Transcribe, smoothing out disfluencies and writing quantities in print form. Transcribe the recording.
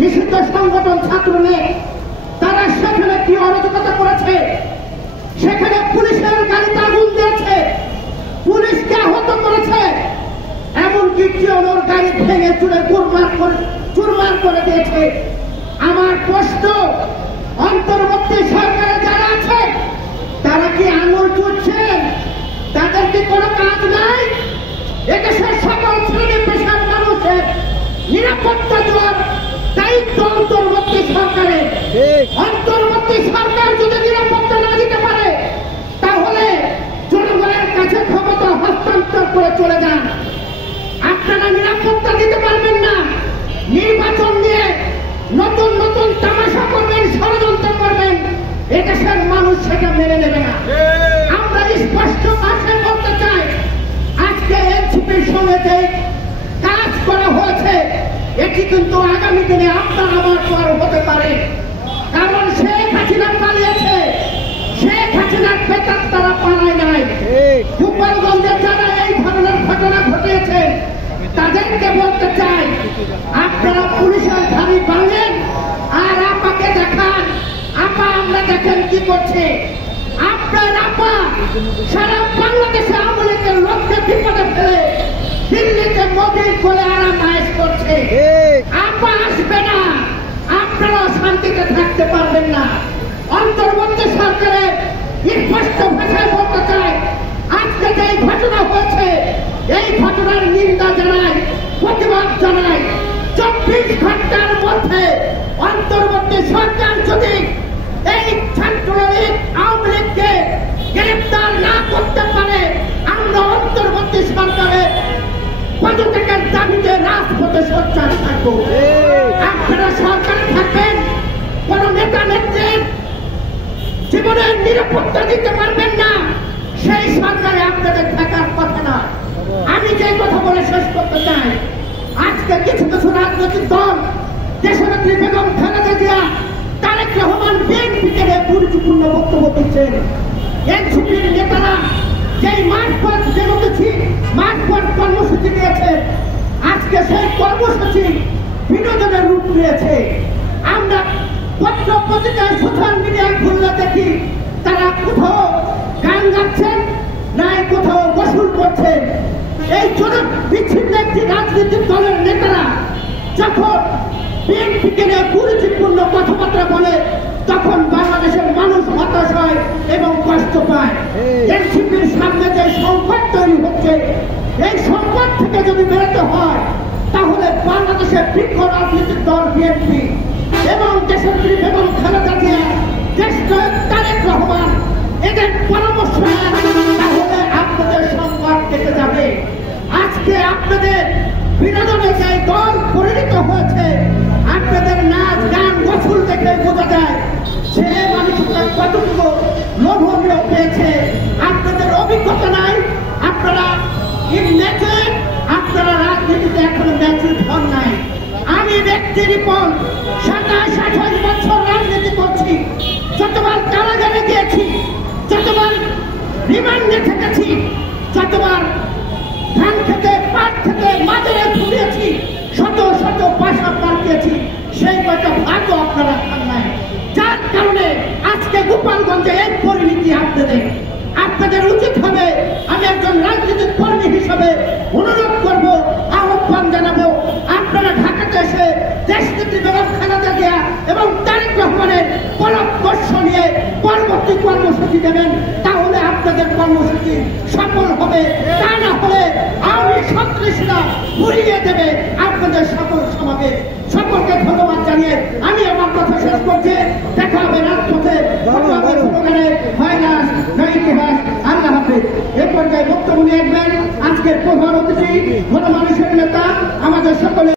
নিষিদ্ধ সংগঠন ছাত্রলীগ তারা সেখানে কি অরাজকতা করেছে, সেখানে পুলিশের গাড়িতে আগুন দিয়েছে, পুলিশকে আহত করেছে, এমনকি জিওনোর গাড়ি ভেঙে চুরমার করে দিয়েছে। আমার প্রশ্ন, অন্তর্বর্তী সরকারে যারা আছে তারা কি আঙুল চুষছেন? তাদের কি কোনো কাজ নাই? এদেশের সকল শ্রেণী পেশার মানুষের নিরাপত্তা দেওয়ার দায়িত্ব অন্তর্বর্তী সরকারের। অন্তর্বর্তী সরকার যদি নিরাপত্তা না দিতে পারে তাহলে জনগণের কাছে ক্ষমতা হস্তান্তর করে চলে যান। আপনারা নিরাপত্তা দিতে পারবেন না, নির্বাচন নিয়ে নতুন নতুন তামাশা করবেন, ষড়যন্ত্র করবেন, এদেশের মানুষ সেটা মেনে নেবে না। আমরা স্পষ্ট ভাষায় বলতে চাই, আজকে এনসিপির সঙ্গে যে কাজ করা হয়েছে এটি কিন্তু আগামী দিনে আপনার আমার পর হতে পারে। কারণ শেখ হাসিনা পালিয়েছে, শেখ হাসিনার বেতন তারা পালায় নাই। গোপালগঞ্জে যারা এই ধরনের ঘটনা ঘটিয়েছে তাদেরকে বলতে চাই, আপনারা পুলিশের গাড়ি ভাঙেন আর আপাকে দেখান, আপা আমরা দেখেন কি করছে। আপনার আপা সারা বাংলাদেশে আওয়ামী লীগের লোককে বিপদে ফেলে দিল্লিতে মোদির কোলে আরাম আয়েশ করছে। আপা আসবে না, আপনারা শান্তিতে থাকতে পারবেন না। অন্তর্বর্তী সরকারের স্পষ্ট ভাষায় বলতে চাই, আজকে যে ঘটনা হয়েছে এই ঘটনার নিন্দা জানাই, প্রতিবাদ জানাই। 24 ঘন্টার মধ্যে অন্তর্বর্তী সরকার যদি এই ছাত্রলীগ আওয়ামী লীগকে গ্রেফতার না করতে পারে আমরা অন্তর্বর্তী সরকারের পদত্যাগের দাবিতে রাজপথে সোচ্চার থাকবো। আপনারা সরকারে থাকবেন, কোন নেতা নেত্রীর জীবনের নিরাপত্তা দিতে পারবেন না, সেই সরকারে আপনাদের থাকার কথা না। আমি যে কথা বলে শেষ করতে চাই, আজকে কিছু কিছু রাজনৈতিক দল দেশনেত্রী বেগম খালেদা জিয়া, তারেক রহমান, বিএনপিকে নিয়ে গুরুত্বপূর্ণ বক্তব্য দিচ্ছেন। এনসিপির নেতারা যেই মাঠপথ কর্মসূচি দিয়েছে, আজকে সেই কর্মসূচি বিনোদনের রূপ নিয়েছে। আমরা পত্র পত্রিকায় সোশ্যাল মিডিয়ায় খুললে দেখি তারা কোথাও গান গাচ্ছেন, নাই কোথাও গোসল করছেন। এই জনক বিচ্ছিন্ন একটি রাজনৈতিক দলের নেতারা যখন বিএনপিকে নিয়ে গুরুত্বপূর্ণ কথাবার্তা বলে তখন বাংলাদেশের মানুষ হতাশ হয় এবং কষ্ট পায়। এনসিপির সামনে যে সংকট তৈরি হচ্ছে, এই সংকট থেকে যদি বেরোতে হয় তাহলে বাংলাদেশের বৃক্ষ রাজনৈতিক দল বিএনপি এবং দেশনেত্রী বেগম খালেদা জিয়া, দেশনায়ক তারেক রহমান এদের পরামর্শ নেন, তাহলে আপনাদের সংকট কেটে যাবে। আজকে আপনাদের বিনোদনে যে দল পরিণত হয়েছে, আপনাদের নাচ গান গোসল দেখে বোঝা যায় ছেলে মানুষটা কতটুকু লোভনীয় পেয়েছে। আপনাদের অভিজ্ঞতা নাই, আপনারা ইনম্যাচুর, আপনারা রাজনীতিতে এখনো ম্যাচুর হন নাই। আমি ব্যক্তি রিপন 27-28 বছর রাজনীতি করছি, যতবার কারাগারে গিয়েছি, যতবার রিমান্ডে থেকেছি, যতবার ধান খেতে পাট খেতে মাজারে ঘুরিয়েছি, শত শত পয়সা পাঠিয়েছি, সেই কয়টা ভাগ্য আপনারা খান নাই। যার কারণে আজকে গোপালগঞ্জে এক পরিণতি আপনাদের উচিত হবে, আমি একজন রাজনৈতিক কর্মী হিসাবে অনুরোধ করব, আহ্বান জানাবো, আপনারা ঢাকাতে এসে দেশনেত্রী বেগম খালেদা জিয়া এবং তারেক রহমানের পরামর্শ নিয়ে পরবর্তী কর্মসূচি দেবেন, তাহলে আপনাদের কর্মসূচি সফল হবে। তা না হলে আওয়ামী সন্ত্রাসীরা ঘুরিয়ে দেবে আপনাদের সকল সমাবেশ। সকলকে ধন্যবাদ জানিয়ে আমি আমার কথা শেষ করছি। দেখা হবে রাজপথে, ইতিহাস। আল্লাহ হাফেজ। এ পর্যায়ে বক্তব্য নিয়ে আসবেন আজকের প্রধান অতিথি, গণমানুষের নেতা, আমাদের সকলে